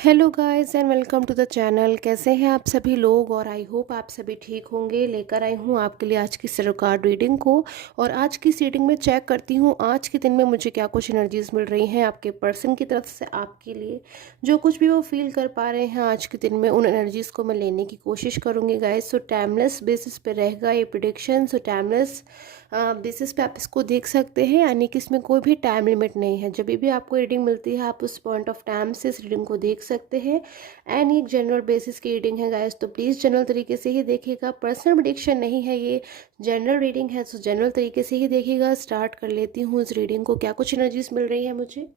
Hello guys and welcome to the channel. कैसे हैं आप सभी लोग और आई होप आप सभी ठीक होंगे। लेकर आई हूँ आपके लिए आज की सैरो कार्ड रीडिंग को। और आज की इस रीडिंग में चेक करती हूँ आज के दिन में मुझे क्या कुछ एनर्जीज मिल रही हैं आपके पर्सन की तरफ से आपके लिए। जो कुछ भी वो फील कर पा रहे हैं आज के दिन में उन एनर्जीज को मैं लेने की कोशिश करूँगी गाइस। सो टाइमलेस बेसिस पे रहेगा ये प्रिडिक्शन। सो टाइमलेस बेसिस पे आप इसको देख सकते हैं, यानी कि इसमें कोई भी टाइम लिमिट नहीं है। जब भी आपको रीडिंग मिलती है आप उस पॉइंट ऑफ टाइम से इस रीडिंग को देख सकते हैं। एंड ये एक जनरल बेसिस की रीडिंग है गाइस, तो प्लीज़ जनरल तरीके से ही देखिएगा। पर्सनल प्रिडिक्शन नहीं है, ये जनरल रीडिंग है, तो जनरल तरीके से ही देखिएगा। स्टार्ट कर लेती हूँ इस रीडिंग को, क्या कुछ एनर्जीज मिल रही है मुझे।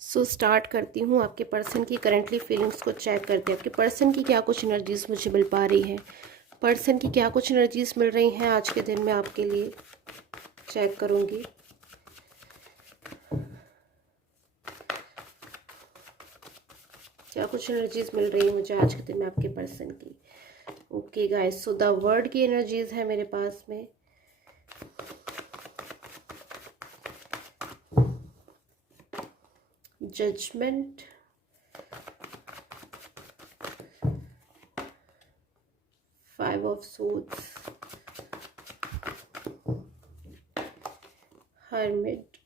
स्टार्ट करती हूँ आपके पर्सन की करंटली फीलिंग्स को चेक करते हैं। आपके पर्सन की क्या कुछ एनर्जीज मुझे मिल पा रही है, पर्सन की क्या कुछ एनर्जीज मिल रही हैं आज के दिन में आपके लिए, चेक करूँगी। क्या कुछ एनर्जीज मिल रही है मुझे आज के दिन में आपके पर्सन की। Okay guys, so the word की एनर्जीज है मेरे पास में। Judgement, five of swords, hermit,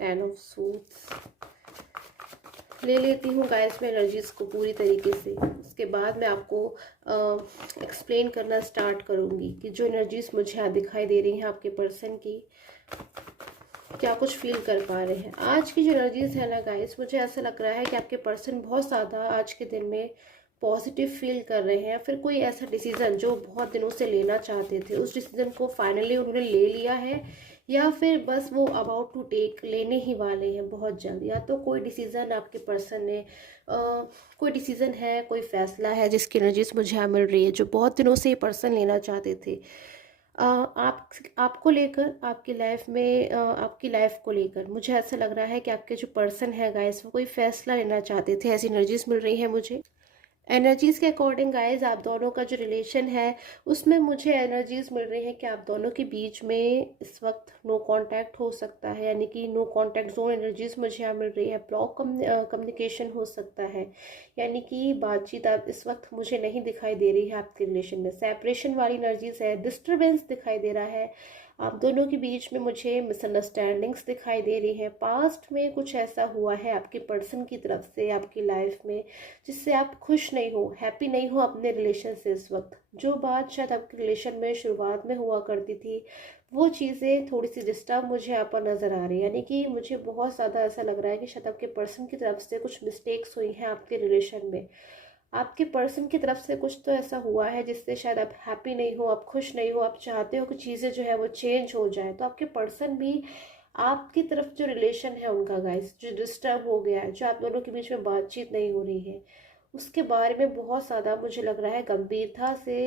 ten of swords. ले लेती हूँ गाइस मैं एनर्जीज को पूरी तरीके से, उसके बाद मैं आपको एक्सप्लेन करना स्टार्ट करूँगी कि जो एनर्जीज मुझे यहाँ दिखाई दे रही हैं आपके पर्सन की, क्या कुछ फील कर पा रहे हैं। आज की जो एनर्जीज है ना गाइस, मुझे ऐसा लग रहा है कि आपके पर्सन बहुत ज़्यादा आज के दिन में पॉजिटिव फील कर रहे हैं, फिर कोई ऐसा डिसीजन जो बहुत दिनों से लेना चाहते थे उस डिसीजन को फाइनली उन्होंने ले लिया है, या फिर बस वो अबाउट टू टेक लेने ही वाले हैं बहुत जल्द। या तो कोई डिसीजन आपके पर्सन ने कोई डिसीजन है, कोई फैसला है जिसकी एनर्जीज मुझे यहाँ मिल रही है, जो बहुत दिनों से ये पर्सन लेना चाहते थे। आपको लेकर, आपकी लाइफ में आपकी लाइफ को लेकर मुझे ऐसा लग रहा है कि आपके जो पर्सन है गाइस वो कोई फैसला लेना चाहते थे, ऐसी एनर्जीज मिल रही है मुझे। एनर्जीज के अकॉर्डिंग गाइज आप दोनों का जो रिलेशन है उसमें मुझे एनर्जीज मिल रही है कि आप दोनों के बीच में इस वक्त नो कांटेक्ट हो सकता है, यानी कि नो कांटेक्ट जोन एनर्जीज मुझे यहाँ मिल रही है। ब्लॉक कम्युनिकेशन हो सकता है, यानी कि बातचीत अब इस वक्त मुझे नहीं दिखाई दे रही है आपके रिलेशन में। सेपरेशन वाली एनर्जीज है, डिस्टर्बेंस दिखाई दे रहा है आप दोनों के बीच में, मुझे मिसअंडरस्टैंडिंग्स दिखाई दे रही है। पास्ट में कुछ ऐसा हुआ है आपके पर्सन की तरफ से आपकी लाइफ में जिससे आप खुश नहीं हो, हैप्पी नहीं हो अपने रिलेशन से इस वक्त। जो बात शायद आपके रिलेशन में शुरुआत में हुआ करती थी वो चीज़ें थोड़ी सी डिस्टर्ब मुझे यहाँ पर नज़र आ रही है, यानी कि मुझे बहुत ज़्यादा ऐसा लग रहा है कि शायद आपके पर्सन की तरफ से कुछ मिस्टेक्स हुई हैं आपके रिलेशन में। आपके पर्सन की तरफ से कुछ तो ऐसा हुआ है जिससे शायद आप हैप्पी नहीं हो, आप खुश नहीं हो, आप चाहते हो कि चीज़ें जो है वो चेंज हो जाए। तो आपके पर्सन भी आपकी तरफ जो रिलेशन है उनका गाइस जो डिस्टर्ब हो गया है, जो आप दोनों के बीच में बातचीत नहीं हो रही है, उसके बारे में बहुत ज़्यादा मुझे लग रहा है गंभीरता से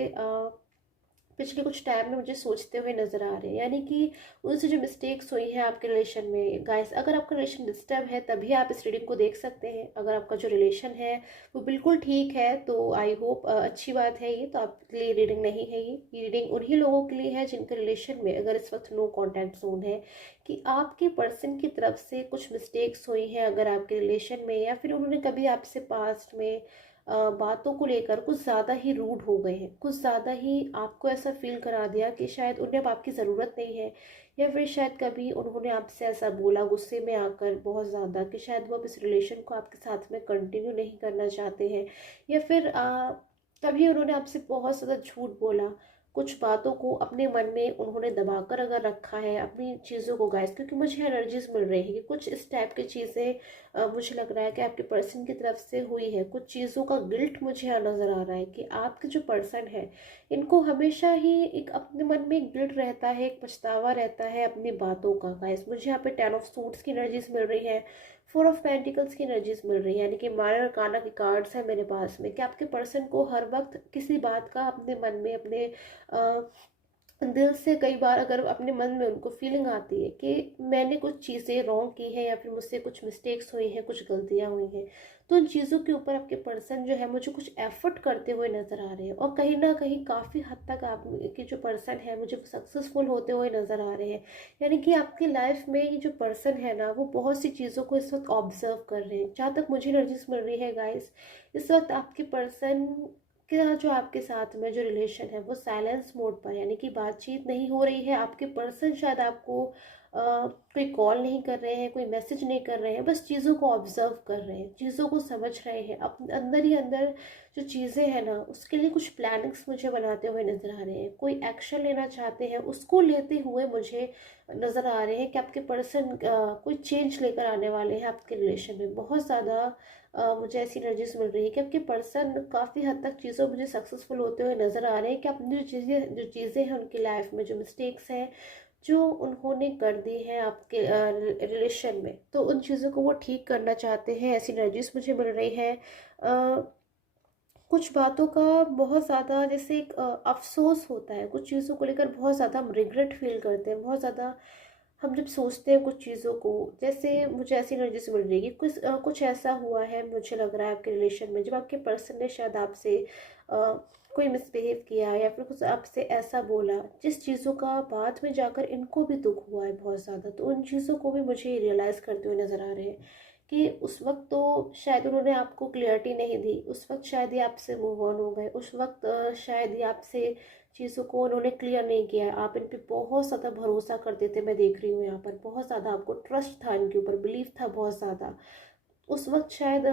पिछले कुछ टाइम में मुझे सोचते हुए नजर आ रहे हैं। यानी कि उनसे जो मिस्टेक्स हुई हैं आपके रिलेशन में गाइस, अगर आपका रिलेशन डिस्टर्ब है तभी आप इस रीडिंग को देख सकते हैं। अगर आपका जो रिलेशन है वो बिल्कुल ठीक है तो आई होप अच्छी बात है, ये तो आपके लिए रीडिंग नहीं है। ये रीडिंग उन्हीं लोगों के लिए है जिनके रिलेशन में अगर इस वक्त नो कॉन्टैक्ट जोन है, कि आपके पर्सन की तरफ से कुछ मिस्टेक्स हुई हैं अगर आपके रिलेशन में, या फिर उन्होंने कभी आपसे पास्ट में बातों को लेकर कुछ ज़्यादा ही रूड हो गए हैं, कुछ ज़्यादा ही आपको ऐसा फील करा दिया कि शायद उन्हें अब आपकी ज़रूरत नहीं है, या फिर शायद कभी उन्होंने आपसे ऐसा बोला गुस्से में आकर बहुत ज़्यादा कि शायद वो अब इस रिलेशन को आपके साथ में कंटिन्यू नहीं करना चाहते हैं, या फिर कभी उन्होंने आपसे बहुत ज़्यादा झूठ बोला, कुछ बातों को अपने मन में उन्होंने दबाकर अगर रखा है अपनी चीज़ों को गाइस। क्योंकि मुझे एनर्जीज मिल रही है कि कुछ इस टाइप की चीज़ें मुझे लग रहा है कि आपके पर्सन की तरफ से हुई है। कुछ चीज़ों का गिल्ट मुझे यहाँ नज़र आ रहा है कि आपके जो पर्सन है इनको हमेशा ही एक अपने मन में एक गिल्ट रहता है, एक पछतावा रहता है अपनी बातों का गाइस। मुझे यहाँ पे टेन ऑफ सूट्स की एनर्जीज मिल रही है, फोर ऑफ पेंटिकल्स की एनर्जीज मिल रही है, यानी कि मायर और काना के कार्ड्स है मेरे पास में, कि आपके पर्सन को हर वक्त किसी बात का अपने मन में, अपने दिल से कई बार अगर अपने मन में उनको फीलिंग आती है कि मैंने कुछ चीज़ें रॉन्ग की हैं या फिर मुझसे कुछ मिस्टेक्स हुई हैं, कुछ गलतियां हुई हैं, तो उन चीज़ों के ऊपर आपके पर्सन जो है मुझे कुछ एफर्ट करते हुए नज़र आ रहे हैं, और कहीं ना कहीं काफ़ी हद तक आपके जो पर्सन है मुझे सक्सेसफुल होते हुए नज़र आ रहे हैं। यानी कि आपकी लाइफ में ये जो पर्सन है ना, वो बहुत सी चीज़ों को इस वक्त ऑब्जर्व कर रहे हैं। जहाँ तक मुझे एनर्जीज मिल रही है गाइस, इस वक्त आपके पर्सन क्या जो आपके साथ में जो रिलेशन है वो साइलेंस मोड पर, यानी कि बातचीत नहीं हो रही है। आपके पर्सन शायद आपको कोई कॉल नहीं कर रहे हैं, कोई मैसेज नहीं कर रहे हैं, बस चीज़ों को ऑब्जर्व कर रहे हैं, चीज़ों को समझ रहे हैं। अपने अंदर ही अंदर जो चीज़ें हैं ना, उसके लिए कुछ प्लानिंग्स मुझे बनाते हुए नज़र आ रहे हैं। कोई एक्शन लेना चाहते हैं, उसको लेते हुए मुझे नज़र आ रहे हैं कि आपके पर्सन कोई चेंज लेकर आने वाले हैं आपके रिलेशन में। बहुत ज़्यादा मुझे ऐसी एनर्जीज मिल रही है कि आपके पर्सन काफ़ी हद तक चीज़ों मुझे सक्सेसफुल होते हुए नज़र आ रहे हैं, कि अपनी जो चीज़ें हैं उनकी लाइफ में, जो मिस्टेक्स हैं जो उन्होंने कर दी हैं आपके रिलेशन में, तो उन चीज़ों को वो ठीक करना चाहते हैं। ऐसी एनर्जीज मुझे मिल रही है। कुछ बातों का बहुत ज़्यादा जैसे एक अफसोस होता है, कुछ चीज़ों को लेकर बहुत ज़्यादा हम रिग्रेट फील करते हैं, बहुत ज़्यादा हम जब सोचते हैं कुछ चीज़ों को। जैसे मुझे ऐसी एनर्जी से मिल रही है कि कुछ ऐसा हुआ है, मुझे लग रहा है आपके रिलेशन में, जब आपके पर्सन ने शायद आपसे कोई मिसबिहेव किया या फिर कुछ आपसे ऐसा बोला, जिस चीज़ों का बाद में जाकर इनको भी दुख हुआ है बहुत ज़्यादा। तो उन चीज़ों को भी मुझे रियलाइज़ करते हुए नज़र आ रहे हैं कि उस वक्त तो शायद उन्होंने आपको क्लियरिटी नहीं दी, उस वक्त शायद ये आपसे मूव ऑन हो गए, उस वक्त शायद ये आपसे चीज़ों को उन्होंने क्लियर नहीं किया है। आप इन पे बहुत ज़्यादा भरोसा करते थे, मैं देख रही हूँ यहाँ पर बहुत ज़्यादा आपको ट्रस्ट था, इनके ऊपर बिलीव था बहुत ज़्यादा। उस वक्त शायद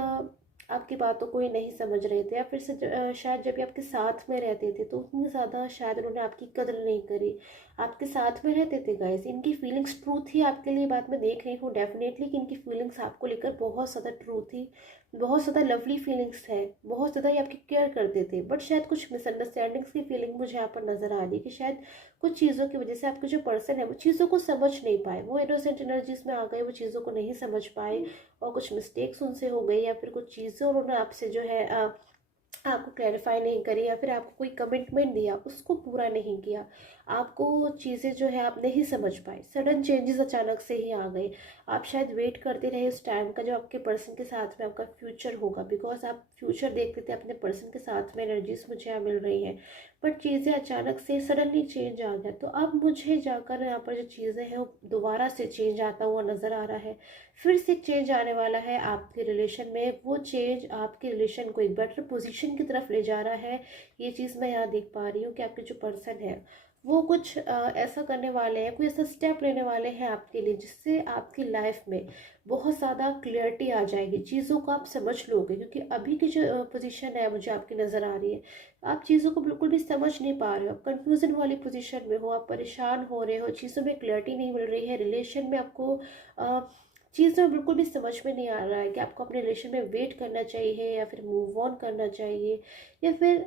आपकी बातों को ही नहीं समझ रहे थे, या फिर से शायद जब ये आपके साथ में रहते थे तो उतनी ज़्यादा शायद उन्होंने आपकी कदर नहीं करी। आपके साथ में रहते थे गाइस, इनकी फीलिंग्स ट्रू थी आपके लिए, बात मैं देख रही हूँ डेफिनेटली कि इनकी फीलिंग्स आपको लेकर बहुत ज़्यादा ट्रू थी, बहुत ज़्यादा लवली फीलिंग्स है, बहुत ज़्यादा ये आपकी केयर करते थे। बट शायद कुछ मिसअंडरस्टैंडिंग्स की फीलिंग मुझे यहाँ पर नज़र आ रही है कि शायद कुछ चीज़ों की वजह से आपके जो पर्सन है वो चीज़ों को समझ नहीं पाए, वो इनोसेंट एनर्जीज में आ गए, वो चीज़ों को नहीं समझ पाए, और कुछ मिस्टेक्स उनसे हो गई, या फिर कुछ चीज़ें उन्होंने आपसे जो है आपको क्लैरिफाई नहीं करी, या फिर आपको कोई कमिटमेंट दिया उसको पूरा नहीं किया, आपको चीज़ें जो है आप नहीं समझ पाए, सडन चेंजेस अचानक से ही आ गए। आप शायद वेट करते रहे उस टाइम का जब आपके पर्सन के साथ में आपका फ्यूचर होगा, बिकॉज आप फ्यूचर देखते थे अपने पर्सन के साथ में, एनर्जीज मुझे यहाँ मिल रही हैं। बट चीज़ें अचानक से सडनली चेंज आ गया, तो अब मुझे जाकर यहाँ पर जो चीज़ें हैं वो दोबारा से चेंज आता हुआ नज़र आ रहा है। फिर से चेंज आने वाला है आपके रिलेशन में, वो चेंज आपके रिलेशन को एक बेटर पोजीशन की तरफ ले जा रहा है। ये चीज़ मैं यहाँ देख पा रही हूँ कि आपके जो पर्सन है वो कुछ ऐसा करने वाले हैं, कोई ऐसा स्टेप लेने वाले हैं आपके लिए, जिससे आपकी लाइफ में बहुत ज़्यादा क्लियरिटी आ जाएगी, चीज़ों को आप समझ लोगे। क्योंकि अभी की जो पोजीशन है मुझे आपकी नज़र आ रही है, आप चीज़ों को बिल्कुल भी समझ नहीं पा रहे हो, आप कंफ्यूजन वाली पोजीशन में हो, आप परेशान हो रहे हो, चीज़ों में क्लियरिटी नहीं मिल रही है, रिलेशन में आपको चीज़ें बिल्कुल भी समझ में नहीं आ रहा है कि आपको अपने रिलेशन में वेट करना चाहिए या फिर मूव ऑन करना चाहिए, या फिर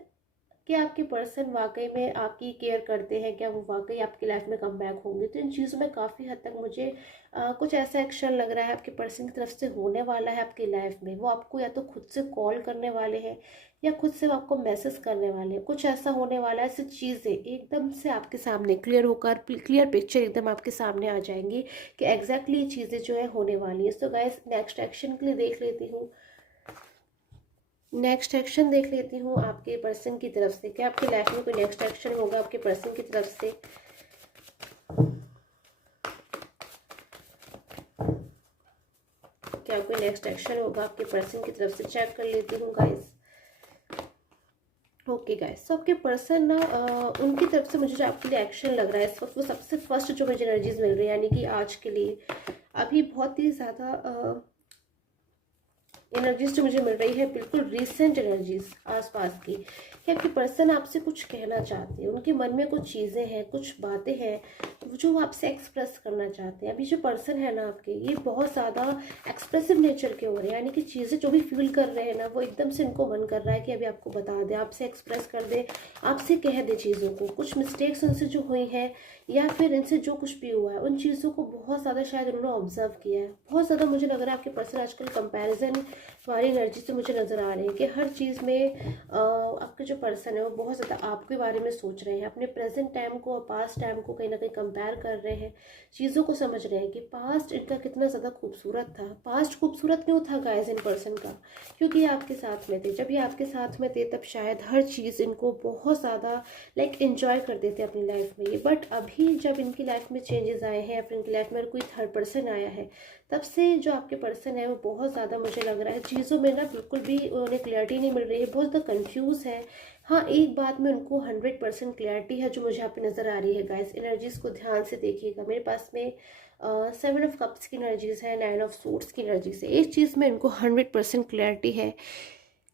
क्या आपके पर्सन वाकई में आपकी केयर करते हैं, क्या वो वाकई आपकी लाइफ में कम बैक होंगे। तो इन चीज़ों में काफ़ी हद तक मुझे कुछ ऐसा एक्शन लग रहा है आपके पर्सन की तरफ से होने वाला है आपकी लाइफ में। वो आपको या तो खुद से कॉल करने वाले हैं, या खुद से वो आपको मैसेज करने वाले हैं, कुछ ऐसा होने वाला है। ऐसी चीज़ें एकदम से आपके सामने क्लियर होकर, क्लियर पिक्चर एकदम आपके सामने आ जाएंगी कि एग्जैक्टली ये चीज़ें जो है होने वाली है। तो गाइस नेक्स्ट एक्शन के लिए देख लेती हूँ, नेक्स्ट एक्शन देख लेती हूँ आपके पर्सन की तरफ से। क्या आपकी लाइफ में कोई नेक्स्ट एक्शन होगा आपके पर्सन की तरफ से? क्या कोई नेक्स्ट एक्शन होगा आपके पर्सन की तरफ से? चेक कर लेती हूँ गाइस। ओके गाइस, तो आपके पर्सन ना उनकी तरफ से मुझे जो आपके लिए एक्शन लग रहा है इस वक्त, वो सबसे फर्स्ट जो मुझे एनर्जीज मिल रही है, यानी कि आज के लिए अभी बहुत ही ज़्यादा एनर्जीज जो मुझे मिल रही है, बिल्कुल रिसेंट एनर्जीज आसपास की, कि आपके पर्सन आपसे कुछ कहना चाहते हैं, उनके मन में कुछ चीज़ें हैं, कुछ बातें हैं जो वो आपसे एक्सप्रेस करना चाहते हैं। अभी जो पर्सन है ना आपके, ये बहुत ज़्यादा एक्सप्रेसिव नेचर के हो रहे हैं, यानी कि चीज़ें जो भी फील कर रहे हैं ना, वो एकदम से इनको मन कर रहा है कि अभी आपको बता दे, आपसे एक्सप्रेस कर दे, आपसे कह दे चीज़ों को। कुछ मिस्टेक्स उनसे जो हुई हैं, या फिर इनसे जो कुछ भी हुआ है उन चीज़ों को बहुत ज़्यादा शायद उन्होंने ऑब्जर्व किया है। बहुत ज़्यादा मुझे लग रहा है आपके पर्सन आजकल कंपैरिजन वाली एनर्जी से मुझे नज़र आ रहे हैं कि हर चीज़ में आपके जो पर्सन है वो बहुत ज़्यादा आपके बारे में सोच रहे हैं, अपने प्रेजेंट टाइम को और पास्ट टाइम को कहीं ना कहीं कंपेयर कर रहे हैं, चीज़ों को समझ रहे हैं कि पास्ट इनका कितना ज़्यादा खूबसूरत था। पास्ट खूबसूरत क्यों था गाइस इन पर्सन का? क्योंकि ये आपके साथ में थे। जब ये आपके साथ में थे तब शायद हर चीज़ इनको बहुत ज़्यादा लाइक एंजॉय करते थे अपनी लाइफ में ये। बट अभी जब इनकी लाइफ में चेंजेस आए हैं या फिर इनकी लाइफ में कोई थर्ड पर्सन आया है, तब से जो आपके पर्सन है वो बहुत ज़्यादा मुझे लग रहा है चीज़ों में ना बिल्कुल भी उन्हें क्लैरिटी नहीं मिल रही है, बहुत ज़्यादा कंफ्यूज है। हाँ, एक बात में उनको 100% क्लैरिटी है जो मुझे यहाँ पे नज़र आ रही है गाइस। एनर्जीज़ को ध्यान से देखिएगा, मेरे पास में 7 ऑफ कप्स की एनर्जीज है, 9 ऑफ सूट्स की एनर्जीज है। एक चीज़ में इनको 100% क्लैरिटी है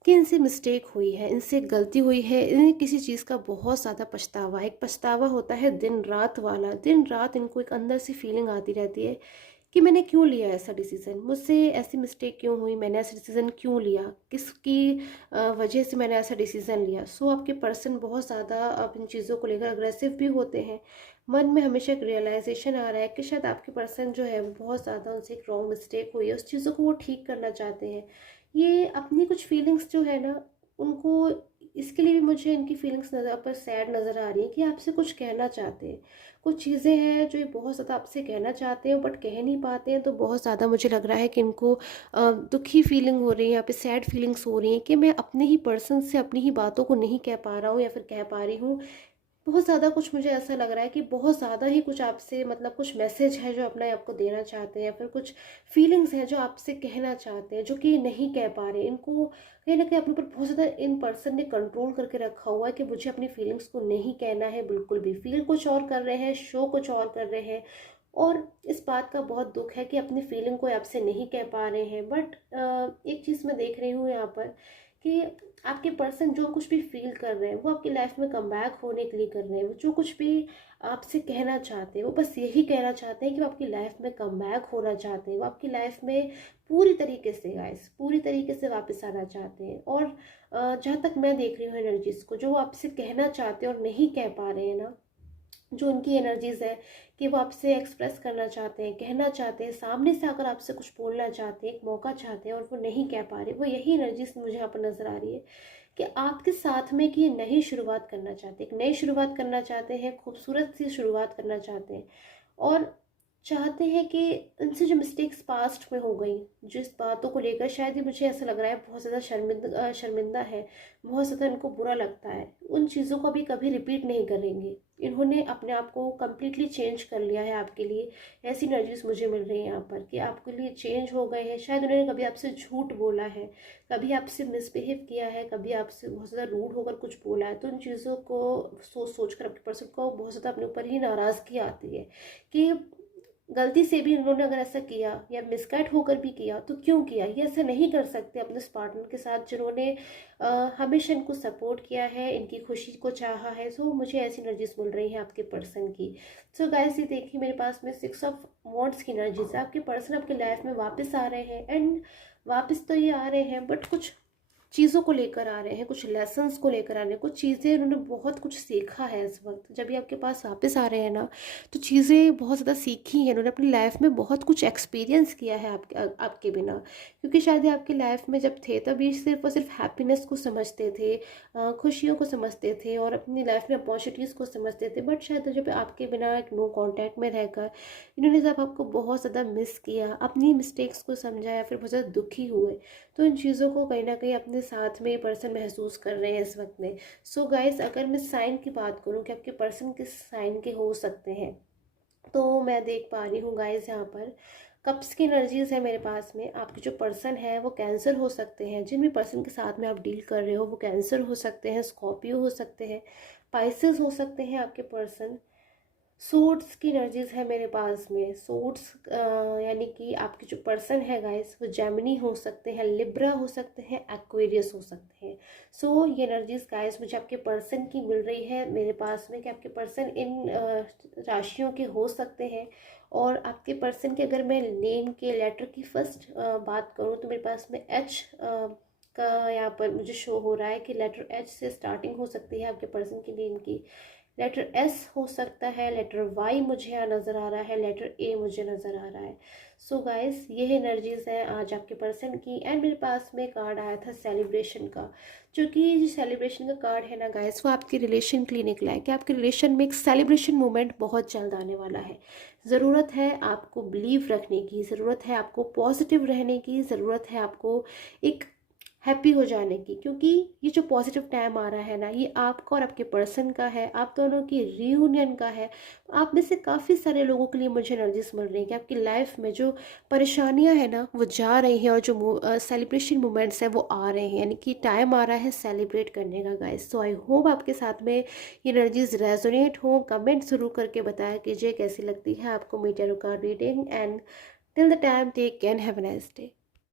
कि इनसे मिस्टेक हुई है, इनसे गलती हुई है, इन्हें किसी चीज़ का बहुत ज़्यादा पछतावा है। एक पछतावा होता है दिन रात वाला, दिन रात इनको एक अंदर से फीलिंग आती रहती है कि मैंने क्यों लिया ऐसा डिसीज़न, मुझसे ऐसी मिस्टेक क्यों हुई, मैंने ऐसा डिसीज़न क्यों लिया, किसकी वजह से मैंने ऐसा डिसीज़न लिया। सो आपके पर्सन बहुत ज़्यादा अब इन चीज़ों को लेकर अग्रेसिव भी होते हैं। मन में हमेशा एक रियलाइजेशन आ रहा है कि शायद आपके पर्सन जो है वो बहुत ज़्यादा उनसे एक रॉन्ग मिस्टेक हुई है, उस चीज़ों को वो ठीक करना चाहते हैं। ये अपनी कुछ फीलिंग्स जो है ना उनको, इसके लिए भी मुझे इनकी फीलिंग्स नज़र पर सैड नज़र आ रही है कि आपसे कुछ कहना चाहते हैं। कुछ चीज़ें हैं जो ये बहुत ज़्यादा आपसे कहना चाहते हैं बट कह नहीं पाते हैं, तो बहुत ज़्यादा मुझे लग रहा है कि इनको दुखी फीलिंग हो रही है, यहाँ पे सैड फीलिंग्स हो रही हैं कि मैं अपने ही पर्सन से अपनी ही बातों को नहीं कह पा रहा हूँ या फिर कह पा रही हूँ। बहुत ज़्यादा कुछ मुझे ऐसा लग रहा है कि बहुत ज़्यादा ही कुछ आपसे मतलब कुछ मैसेज है जो अपना आपको देना चाहते हैं या फिर कुछ फीलिंग्स हैं जो आपसे कहना चाहते हैं जो कि नहीं कह पा रहे। इनको कहीं ना कहीं अपने ऊपर बहुत ज़्यादा इन पर्सन ने कंट्रोल करके रखा हुआ है कि मुझे अपनी फीलिंग्स को नहीं कहना है बिल्कुल भी। फील कुछ और कर रहे हैं, शो कुछ और कर रहे हैं, और इस बात का बहुत दुख है कि अपनी फीलिंग को आपसे नहीं कह पा रहे हैं। बट एक चीज़ मैं देख रही हूँ यहाँ पर कि आपके पर्सन जो कुछ भी फील कर रहे हैं वो आपकी लाइफ में कम बैक होने के लिए कर रहे हैं। वो जो कुछ भी आपसे कहना चाहते हैं वो बस यही कहना चाहते हैं कि वो आपकी लाइफ में कम बैक होना चाहते हैं, वो आपकी लाइफ में पूरी तरीके से गाइस पूरी तरीके से वापस आना चाहते हैं। और जहाँ तक मैं देख रही हूँ एनर्जीज को, जो वो आपसे कहना चाहते हैं और नहीं कह पा रहे हैं ना, जो उनकी एनर्जीज है कि वो आपसे एक्सप्रेस करना चाहते हैं, कहना चाहते हैं, सामने से आकर आपसे कुछ बोलना चाहते हैं, एक मौका चाहते हैं और वो नहीं कह पा रहे, वो यही एनर्जीज मुझे यहाँ पर नजर आ रही है कि आपके साथ में कि नई शुरुआत करना चाहते हैं, एक नई शुरुआत करना चाहते हैं, खूबसूरत सी शुरुआत करना चाहते हैं। और चाहते हैं कि उनसे जो मिस्टेक्स पास्ट में हो गई, जिस बातों को लेकर शायद ही मुझे ऐसा लग रहा है बहुत ज़्यादा शर्मिंदा है, बहुत ज़्यादा इनको बुरा लगता है, उन चीज़ों को भी कभी रिपीट नहीं करेंगे। इन्होंने अपने आप को कम्प्लीटली चेंज कर लिया है आपके लिए। ऐसी एनर्जीज मुझे मिल रही हैं यहाँ पर कि आपके लिए चेंज हो गए हैं। शायद उन्होंने कभी आपसे झूठ बोला है, कभी आपसे मिसबिहेव किया है, कभी आपसे बहुत ज़्यादा रूड होकर कुछ बोला है, तो उन चीज़ों को सोच सोच कर अपने पर्सन को बहुत ज़्यादा अपने ऊपर ही नाराज़गी आती है कि गलती से भी उन्होंने अगर ऐसा किया या मिसगाइड होकर भी किया तो क्यों किया। ये ऐसा नहीं कर सकते अपने उस पार्टनर के साथ जिन्होंने हमेशा इनको सपोर्ट किया है, इनकी खुशी को चाहा है। सो मुझे ऐसी एनर्जीज मिल रही हैं आपके पर्सन की। सो गाइस, ये देखिए मेरे पास में 6 ऑफ वॉन्ड्स की एनर्जीज है। आपके पर्सन आपकी लाइफ में वापस आ रहे हैं, एंड वापस तो ये आ रहे हैं बट कुछ चीज़ों को लेकर आ रहे हैं, कुछ लेसन्स को लेकर आ रहे हैं, कुछ चीज़ें उन्होंने बहुत कुछ सीखा है इस वक्त। जब ये आपके पास वापस आ रहे हैं ना, तो चीज़ें बहुत ज़्यादा सीखी हैं उन्होंने, अपनी लाइफ में बहुत कुछ एक्सपीरियंस किया है आपके बिना। क्योंकि शायद ये आपकी लाइफ में जब थे तभी सिर्फ और सिर्फ हैप्पीनेस को समझते थे, खुशियों को समझते थे और अपनी लाइफ में अपॉर्चुनिटीज़ को समझते थे। बट शायद जब आपके बिना एक नो कॉन्टैक्ट में रहकर इन्होंने जब आपको बहुत ज़्यादा मिस किया, अपनी मिस्टेक्स को समझा या फिर बहुत ज़्यादा दुखी हुए, तो इन चीज़ों को कहीं ना कहीं अपने साथ में पर्सन महसूस कर रहे हैं इस वक्त में। सो गाइस, अगर मैं साइन की बात करूं कि आपके पर्सन किस साइन के हो सकते हैं, तो मैं देख पा रही हूँ गाइस यहाँ पर कप्स की एनर्जीज है मेरे पास में। आपके जो पर्सन है वो कैंसर हो सकते हैं, जिन भी पर्सन के साथ में आप डील कर रहे हो वो कैंसर हो सकते हैं, स्कॉर्पियो हो सकते हैं, पाइसेस हो सकते हैं आपके पर्सन। सूट्स की एनर्जीज है मेरे पास में। सूट्स यानी कि आपके जो पर्सन है गाइस वो जेमिनी हो सकते हैं, लिब्रा हो सकते हैं, एक्वेरियस हो सकते हैं। सो ये एनर्जीज गाइस मुझे आपके पर्सन की मिल रही है मेरे पास में कि आपके पर्सन इन राशियों के हो सकते हैं। और आपके पर्सन के अगर मैं नेम के लेटर की फर्स्ट बात करूँ तो मेरे पास में एच का यहाँ पर मुझे शो हो रहा है कि लेटर एच से स्टार्टिंग हो सकती है आपके पर्सन की नेम की। लेटर एस हो सकता है, लेटर वाई मुझे यहाँ नज़र आ रहा है, लेटर ए मुझे नज़र आ रहा है। सो गाइस ये एनर्जीज हैं आज आपके पर्सन की। एंड मेरे पास में कार्ड आया था सेलिब्रेशन का, क्योंकि जो सेलिब्रेशन का कार्ड है ना गाइस, वो आपके रिलेशन के लिए निकला है कि आपके रिलेशन में एक सेलिब्रेशन मोमेंट बहुत जल्द आने वाला है। ज़रूरत है आपको बिलीव रखने की, ज़रूरत है आपको पॉजिटिव रहने की, ज़रूरत है आपको एक हैप्पी हो जाने की, क्योंकि ये जो पॉजिटिव टाइम आ रहा है ना, ये आपका और आपके पर्सन का है, आप दोनों की रीयूनियन का है। आप में से काफ़ी सारे लोगों के लिए मुझे एनर्जीज मिल रही हैं कि आपकी लाइफ में जो परेशानियां हैं ना वो जा रही हैं, और जो सेलिब्रेशन मोमेंट्स हैं वो आ रहे हैं, यानी कि टाइम आ रहा है सेलिब्रेट करने का गाइस। सो आई होप आपके साथ में ये एनर्जीज रेजोनेट हो। कमेंट जरूर करके बताया कीजिए कैसी लगती है आपको मेरी tarot card reading. And till the time take care, have a nice day.